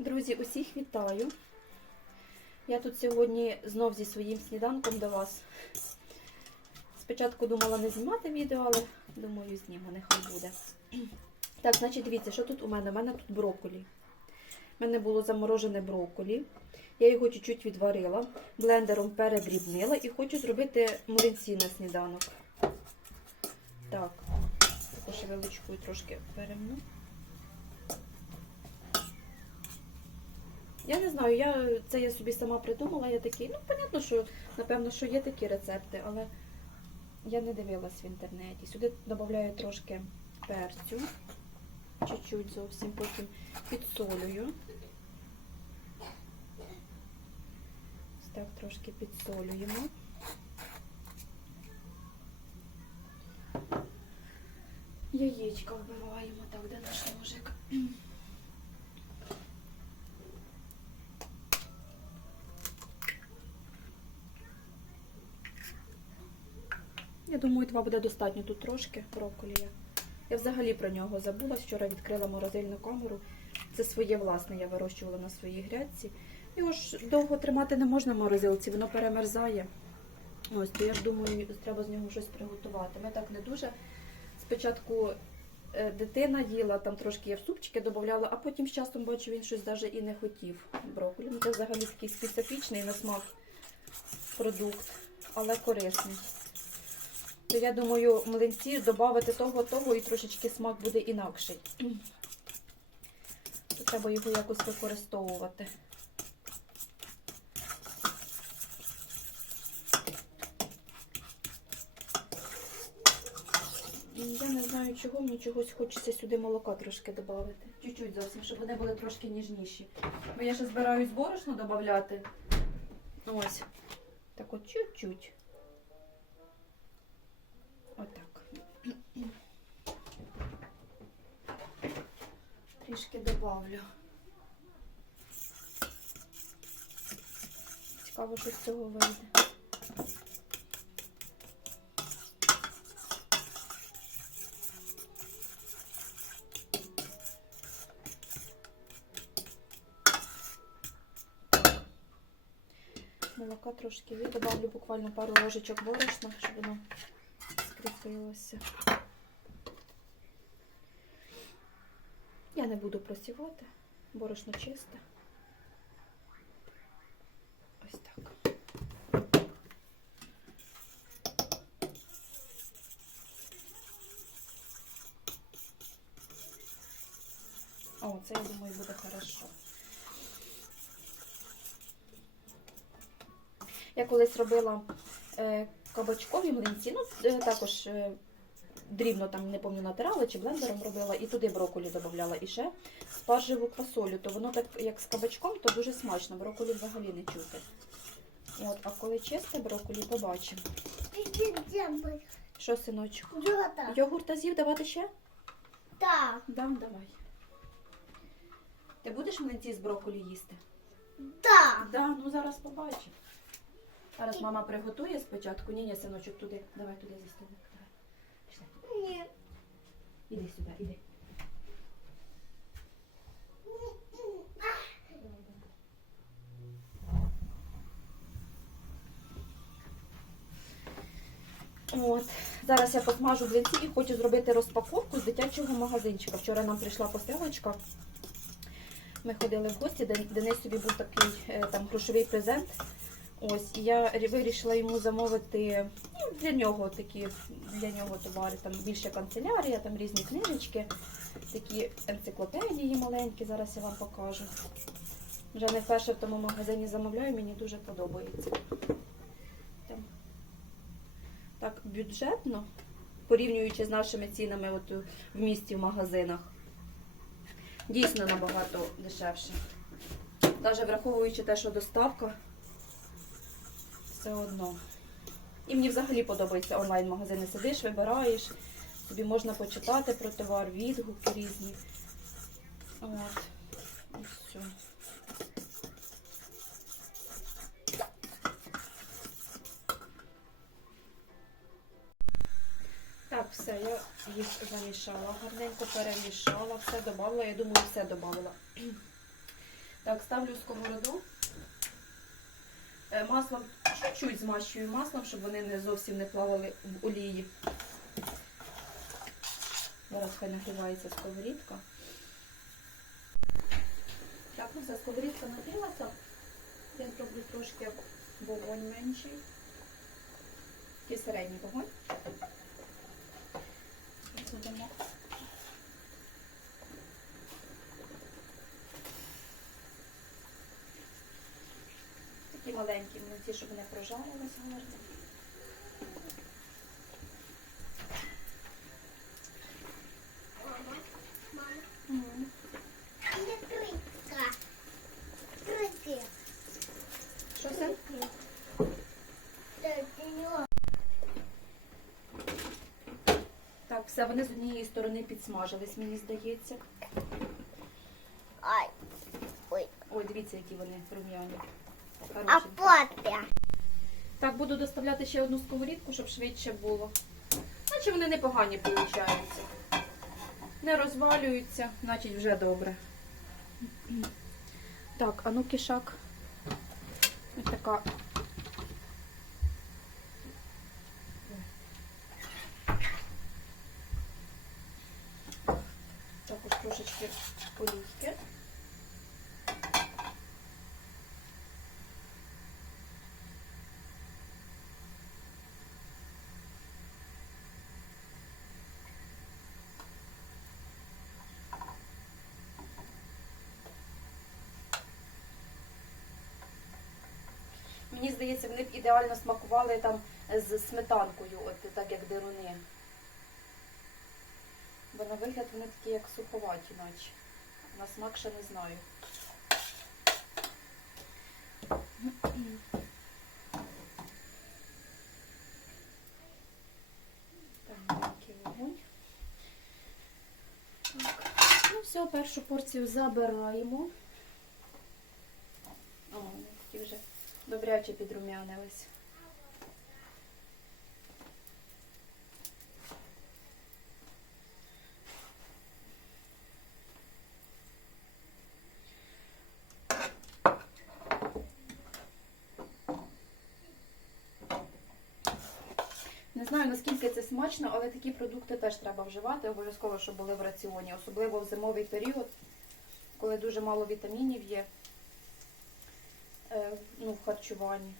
Друзі, усіх вітаю. Я тут сьогодні знов зі своїм сніданком до вас. Спочатку думала не знімати відео, але думаю, зніму, нехай буде. Так, значить, дивіться, що тут у мене? У мене тут брокколі. У мене було заморожене брокколі. Я його чуть-чуть відварила, блендером передрібнила і хочу зробити млинці на сніданок. Так, також трошки перемну. Я не знаю, я, це я собі сама придумала, я такий, ну, понятно, що, напевно, що є такі рецепти, але я не дивилась в інтернеті. Сюди додаю трошки перцю, чуть-чуть зовсім, потім підсолюю. Ось так трошки підсолюємо. Яєчка вбиваємо, так, де наш ножик? Я думаю, два буде достатньо тут трошки брокколі. є. Я взагалі про нього забула. Вчора відкрила морозильну камеру. Це своє власне, я вирощувала на своїй грядці. Його ж довго тримати не можна в морозилці, воно перемерзає. Ось, то я ж думаю, треба з нього щось приготувати. Ми так не дуже. Спочатку е, дитина їла, там трошки я в супчики додавала, а потім з часом бачу, він щось навіть і не хотів брокколі. Ну, Це взагалі такий специфічний на смак продукт, але корисний. То я думаю, млинці додати того, того і трошечки смак буде інакший. То треба його якось використовувати. Я не знаю, чого мені чогось хочеться сюди молока трошки додати. Чуть-чуть зовсім, щоб вони були трошки ніжніші. Бо я ще збираюсь борошно додати. Ось. Так от чуть-чуть. Трішки добавлю. Цікаво, що з цього вийде. Молока трошки. Добавлю буквально пару ложечок борошна, щоб воно скріпилося. Я не буду просівати, борошно чисте. Ось так. О, це, я думаю, буде хорошо. Я колись робила е, кабачкові млинці, ну також е, дрібно там, не пам'ятаю, натирала чи блендером робила, і туди брокколі додавала. І ще спаржеву квасолю, то воно так як з кабачком, то дуже смачно, брокколі взагалі не чути. От, а коли чисте брокколі, побачимо. Що, синочку? Йота. Йогурта з'їв давати ще? Так. Да, давай. Ти будеш млинці з брокколі їсти? Так. Да, ну зараз побачимо. Зараз мама приготує спочатку. Ні, ні, синочок, туди. Давай туди за столик. Давай. Пішли. Ні. Іди сюди, іди. От. Зараз я посмажу блинці і хочу зробити розпаковку з дитячого магазинчика. Вчора нам прийшла посилочка. Ми ходили в гості, де Денис собі був такий е, там грошовий презент. Ось, і я вирішила йому замовити для нього такі для нього товари, там більше канцелярія, там різні книжечки, такі енциклопедії маленькі, зараз я вам покажу. Вже не вперше в тому магазині замовляю, мені дуже подобається. Там. Так, бюджетно, порівнюючи з нашими цінами от в місті в магазинах, дійсно набагато дешевше. Навіть враховуючи те, що доставка все одно. І мені взагалі подобається онлайн-магазини. Сидиш, вибираєш, тобі можна почитати про товар, відгуки різні. От. Все. Так, все, я їх замішала, гарненько перемішала, все додавала, я думаю, все додавала. Так, ставлю сковороду. Е, Маслом чуть-чуть змащую маслом, щоб вони не зовсім не плавали в олії. Зараз хай нагрівається сковорідка. Так, ну все, сковорідка нагрілася. Я зроблю трошки вогонь менший. І середній вогонь. Будемо Такі маленькі млинці, щоб не прожарились гарно. Що це? Так, все, вони з однієї сторони підсмажились, мені здається. Ой, дивіться, які вони рум'яні. А папа. Так, буду доставляти ще одну сковорідку, щоб швидше було. Наче вони непогані виходять. Не розвалюються, значить вже добре. Так, а ну кишак. Ось така. Також трошечки олійки. Мені здається, вони б ідеально смакували там з сметанкою, от так як деруни. Бо на вигляд вони такі, як суховаті, наче. На смак ще не знаю. Ну все, першу порцію забираємо. О, вони такі вже добряче підрумянились. Не знаю, наскільки це смачно, але такі продукти теж треба вживати, обов'язково, щоб були в раціоні, особливо в зимовий період, коли дуже мало вітамінів є харчуванні.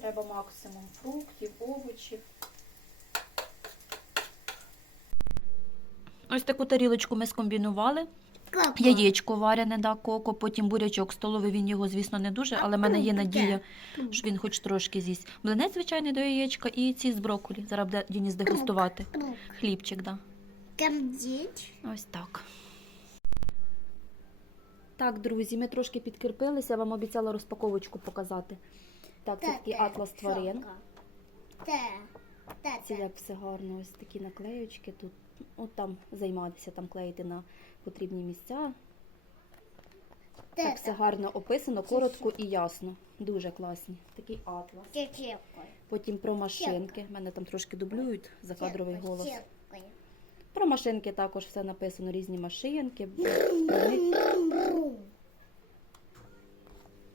Треба максимум фруктів, овочів. Ось таку тарілочку ми скомбінували. Яєчко варене, да, коко, потім бурячок столовий, він його, звісно, не дуже, але в мене є надія, що він хоч трошки з'їсть. Блинець звичайний до яєчка і ці з брокколі. Зараз буде Дініс дегустувати. Хлібчик, да. Ось так. Так, друзі, ми трошки підкріпилися, вам обіцяла розпаковочку показати. Так, це такий атлас тварин. Це як все гарно, ось такі наклеючки тут. От там займатися, там клеїти на потрібні місця. Так все гарно описано, коротко і ясно. Дуже класні. Такий атлас. Потім про машинки. Мене там трошки дублюють закадровий голос. Про машинки також все написано, різні машинки.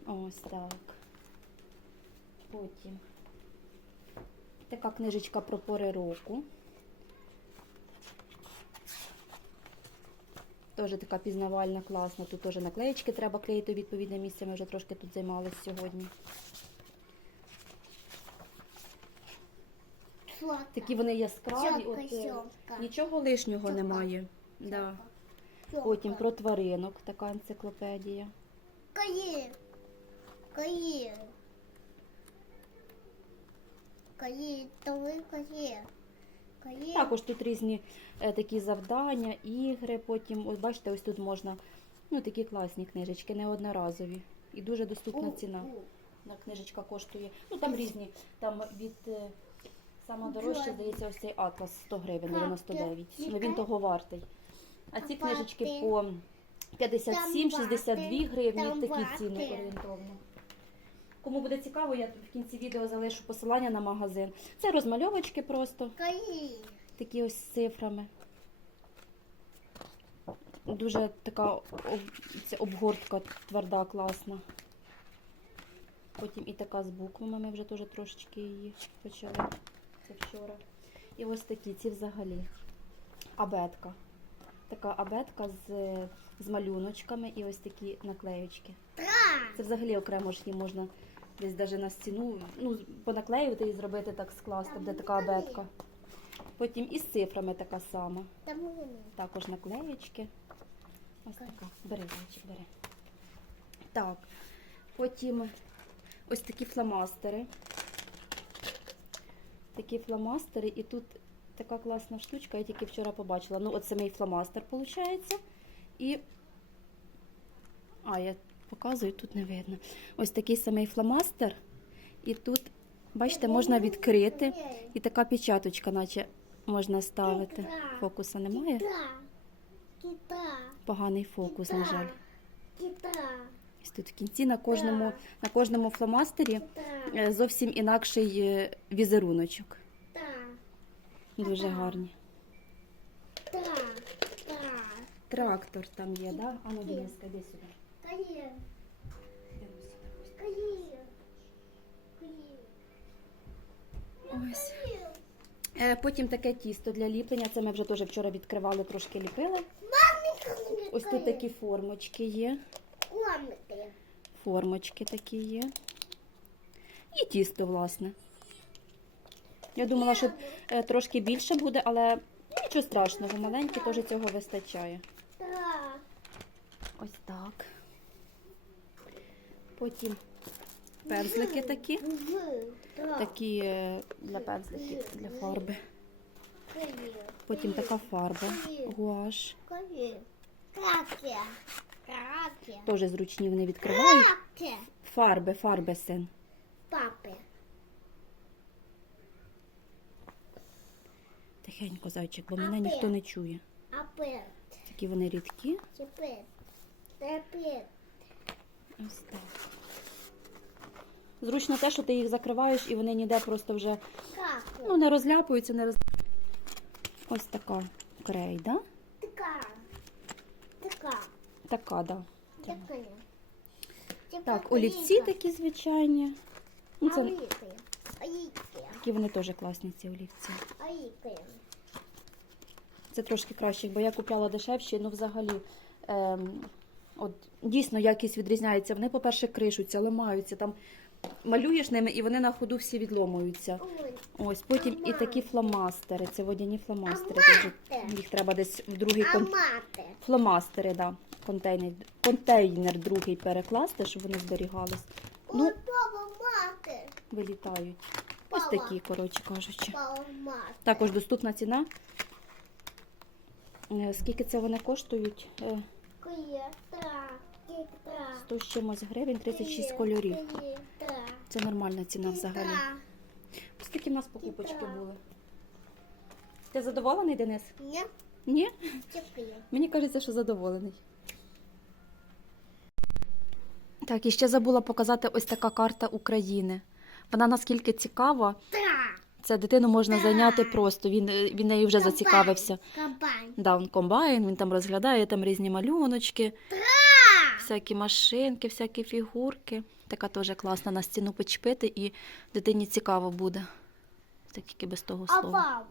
Ось так. Потім така книжечка про пори року. Теж така пізнавальна, класна. Тут теж наклеєчки треба клеїти у відповідне місце. Ми вже трошки тут займалися сьогодні. Такі вони яскраві. От, е, нічого лишнього немає. Да. Потім про тваринок, така енциклопедія. То ви каїр. Каїр. Також тут різні е, такі завдання, ігри. Потім, ось бачите, ось тут можна ну, такі класні книжечки, неодноразові. І дуже доступна ціна. На книжечка коштує. Ну там різні. Там від е, сама дорожча, здається, ось цей атлас 100 гривень, 99. Ну він того вартий. А ці книжечки по 57-62 гривні, такі ціни орієнтовно. Кому буде цікаво, я в кінці відео залишу посилання на магазин. Це розмальовочки просто, такі ось з цифрами. дуже така ця обгортка тверда, класна. Потім і така з буквами, ми вже теж трошечки її почали. Це вчора. І ось такі, ці взагалі. Абетка. Така абетка з, з малюночками і ось такі наклеючки. Це взагалі окремо ж її можна десь даже на стіну ну, понаклеювати і зробити так скласти, буде така абетка. Потім із цифрами така сама. Також наклеєчки. Ось така. Бери, зайчик, бери. Так. Потім ось такі фломастери. Такі фломастери, і тут така класна штучка, я тільки вчора побачила. Ну, от самий фломастер, виходить. І. А, я показую, тут не видно. Ось такий самий фломастер. І тут, бачите, можна відкрити. І така печаточка, наче можна ставити. Фокуса немає. Поганий фокус, на жаль. Ось тут в кінці на кожному, на кожному фломастері е, зовсім інакший е, візеруночок. Дуже гарні. Трактор там є, да? А ну, Дениска, іди сюди. Кає. Ось. Е, Потім таке тісто для ліплення. Це ми вже теж вчора відкривали, трошки ліпили. Ось тут такі формочки є. Формочки такі є. І тісто, власне. Я думала, що е, трошки більше буде, але нічого страшного, маленьке теж цього вистачає. Та. Ось так. Потім пензлики такі. Такі е, для пензликів, для фарби. Потім така фарба, гуаш. Теж зручні вони відкривають. Краке. Фарби, фарби, син. Папи. Тихенько, зайчик, бо мене ніхто не чує. Апет. Такі вони рідкі. Ось так. Зручно те, що ти їх закриваєш і вони ніде просто вже ну, не розляпуються, не роз... Ось така крейда. Така. Така. Така, да. Так, олівці такі звичайні. Ну, це такі вони теж класні, ці олівці. Це трошки краще, бо я купляла дешевші, ну взагалі. Ем, от, дійсно якість відрізняється. Вони, по-перше, кришуться, ламаються. Там малюєш ними і вони на ходу всі відломуються. Ось потім і такі фломастери. Це водяні фломастери. Амати. Їх треба десь в другий кон... Фломастери, да. контейнер, контейнер другий перекласти, щоб вони зберігались. Ну, вилітають. Ось такі, коротше кажучи. Також доступна ціна. Е, Скільки це вони коштують? Е. 100 з чимось гривень, 36 кольорів. Це нормальна ціна взагалі. Такі в нас покупочки були. Ти задоволений, Денис? Ні. Ні? Чекає. Мені кажеться, що задоволений. Так, і ще забула показати ось така карта України. Вона наскільки цікава. Це дитину можна зайняти просто. Він, е, він нею вже зацікавився. Кабань. Да, він комбайн, він там розглядає там різні малюночки, всякі машинки, всякі фігурки. Така теж класна на стіну почепити і дитині цікаво буде. Так тільки без того слова.